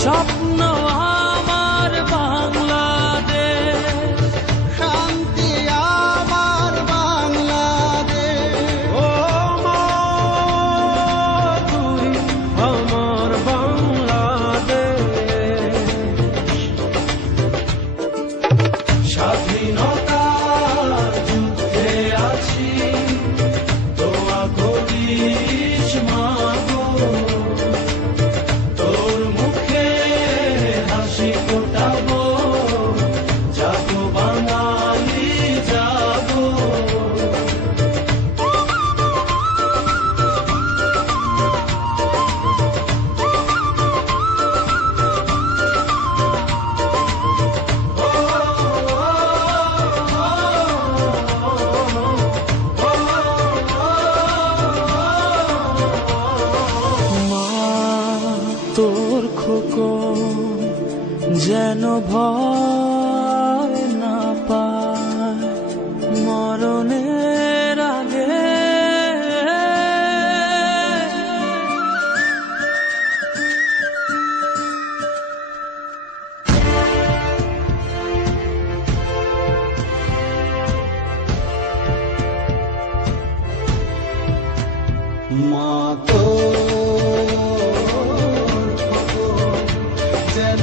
স্বপ্ন আমার বাংলাদেশ, শান্তি আমার বাংলাদেশ। ও মা তুই আমার বাংলাদেশ। স্বাধীনতার যুদ্ধে আছি, দোয়া করিস মা গো, তোর মুখে হাসি ফোটাবো, জাগো বাঙালি জাগো। মা তোর খোকন যেন ভয় না পায় মরণের আগে। মা তোর খোকন যেন